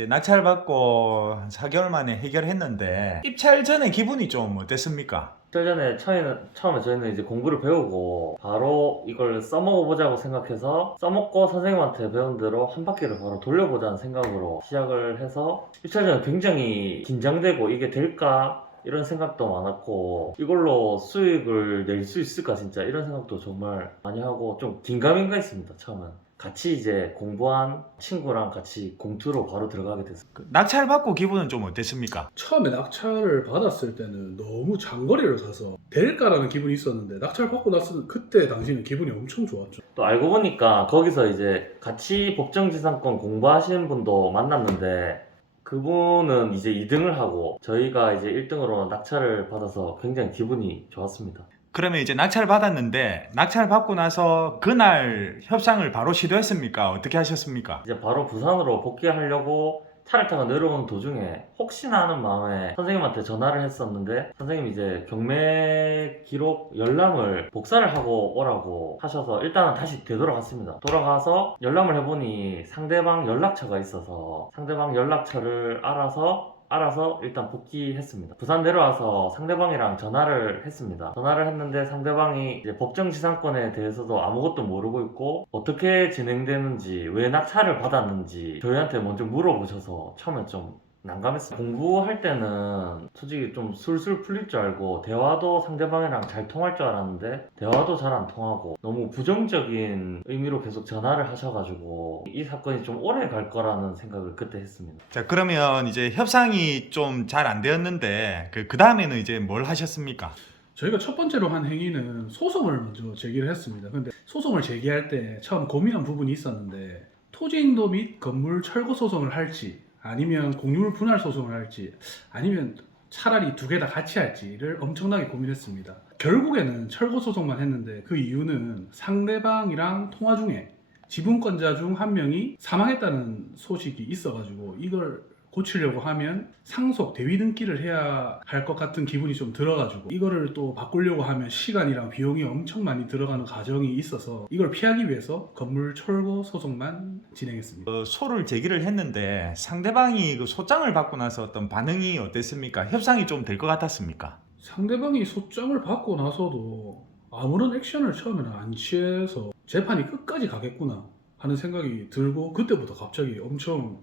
이제 낙찰 받고 한 4개월 만에 해결했는데 입찰 전에 기분이 좀 어땠습니까? 저 전에 처음에, 처음에 저희는 이제 공부를 배우고 바로 이걸 써먹어보자고 생각해서 써먹고 선생님한테 배운 대로 한 바퀴를 바로 돌려보자는 생각으로 시작을 해서 입찰 전에 굉장히 긴장되고 이게 될까 이런 생각도 많았고 이걸로 수익을 낼 수 있을까 진짜 이런 생각도 정말 많이 하고 좀 긴가민가 했습니다 처음엔 같이 이제 공부한 친구랑 같이 공투로 바로 들어가게 됐어요 그 낙찰 받고 기분은 좀 어땠습니까? 처음에 낙찰을 받았을 때는 너무 장거리를 가서 될까라는 기분이 있었는데 낙찰 받고 나서 그때 당시는 기분이 엄청 좋았죠. 또 알고 보니까 거기서 이제 같이 법정지상권 공부하시는 분도 만났는데 그분은 이제 2등을 하고 저희가 이제 1등으로 낙찰을 받아서 굉장히 기분이 좋았습니다. 그러면 이제 낙찰 받았는데 낙찰 받고 나서 그날 협상을 바로 시도했습니까? 어떻게 하셨습니까? 이제 바로 부산으로 복귀하려고 차를 타고 내려오는 도중에 혹시나 하는 마음에 선생님한테 전화를 했었는데 선생님이 이제 경매 기록 열람을 복사를 하고 오라고 하셔서 일단은 다시 되돌아갔습니다. 돌아가서 열람을 해보니 상대방 연락처가 있어서 상대방 연락처를 알아서 알아서 일단 복귀했습니다. 부산 내려와서 상대방이랑 전화를 했습니다. 전화를 했는데 상대방이 이제 법정 지상권에 대해서도 아무것도 모르고 있고 어떻게 진행되는지 왜 낙찰을 받았는지 저희한테 먼저 물어보셔서 처음에 좀 난감했어요. 공부할 때는 솔직히 좀 술술 풀릴 줄 알고 대화도 상대방이랑 잘 통할 줄 알았는데 대화도 잘 안 통하고 너무 부정적인 의미로 계속 전화를 하셔가지고 이 사건이 좀 오래 갈 거라는 생각을 그때 했습니다. 자 그러면 이제 협상이 좀 잘 안 되었는데 그, 그 다음에는 이제 뭘 하셨습니까? 저희가 첫 번째로 한 행위는 소송을 먼저 제기를 했습니다. 근데 소송을 제기할 때 처음 고민한 부분이 있었는데 토지인도 및 건물 철거 소송을 할지 아니면 공유물 분할 소송을 할지 아니면 차라리 두 개 다 같이 할지를 엄청나게 고민했습니다. 결국에는 철거 소송만 했는데 그 이유는 상대방이랑 통화 중에 지분권자 중 한 명이 사망했다는 소식이 있어가지고 이걸 고치려고 하면 상속 대위 등기를 해야 할 것 같은 기분이 좀 들어가지고 이거를 또 바꾸려고 하면 시간이랑 비용이 엄청 많이 들어가는 과정이 있어서 이걸 피하기 위해서 건물 철거 소송만 진행했습니다. 어, 소를 제기를 했는데 상대방이 그 소장을 받고 나서 어떤 반응이 어땠습니까? 협상이 좀 될 것 같았습니까? 상대방이 소장을 받고 나서도 아무런 액션을 처음에는 안 취해서 재판이 끝까지 가겠구나 하는 생각이 들고 그때부터 갑자기 엄청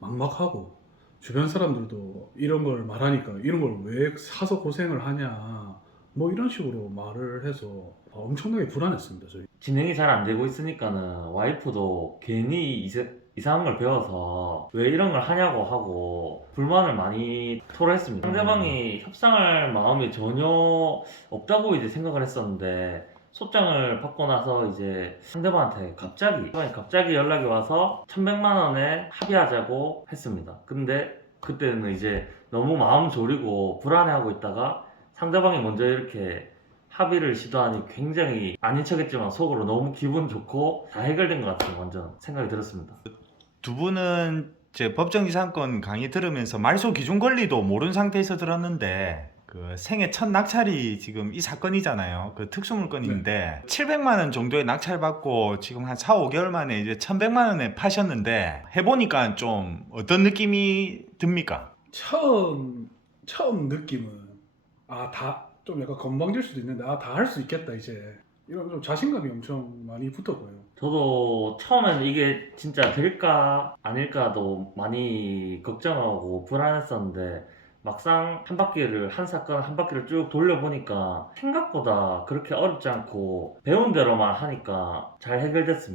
막막하고 주변 사람들도 이런 걸 말하니까 이런 걸 왜 사서 고생을 하냐 뭐 이런 식으로 말을 해서 엄청나게 불안했습니다 저희 진행이 잘 안 되고 있으니까는 와이프도 괜히 이세, 이상한 걸 배워서 왜 이런 걸 하냐고 하고 불만을 많이 토로했습니다. 상대방이 협상할 마음이 전혀 없다고 이제 생각을 했었는데 소장을 받고 나서 이제 상대방한테 갑자기 갑자기 연락이 와서 1100만 원에 합의하자고 했습니다. 근데 그때는 이제 너무 마음 졸이고 불안해하고 있다가 상대방이 먼저 이렇게 합의를 시도하니 굉장히 아닌 척했지만 속으로 너무 기분 좋고 다 해결된 것 같은 완전 생각이 들었습니다. 두 분은 제 법정지상권 강의 들으면서 말소 기준 권리도 모르는 상태에서 들었는데 그 생애 첫 낙찰이 지금 이 사건이잖아요. 그 특수물건인데 700만 원 정도의 낙찰 받고 지금 한 4, 5개월 만에 이제 1,100만 원에 파셨는데 해보니까 좀 어떤 느낌이 듭니까? 처음 처음 느낌은 아 다 좀 약간 건방질 수도 있는데 아 다 할 수 있겠다 이제 이런 좀 자신감이 엄청 많이 붙었고요. 저도 처음에는 이게 진짜 될까 아닐까도 많이 걱정하고 불안했었는데 막상 한 바퀴를 한 사건 한 바퀴를 쭉 돌려보니까 생각보다 그렇게 어렵지 않고 배운 대로만 하니까 잘 해결됐습니다.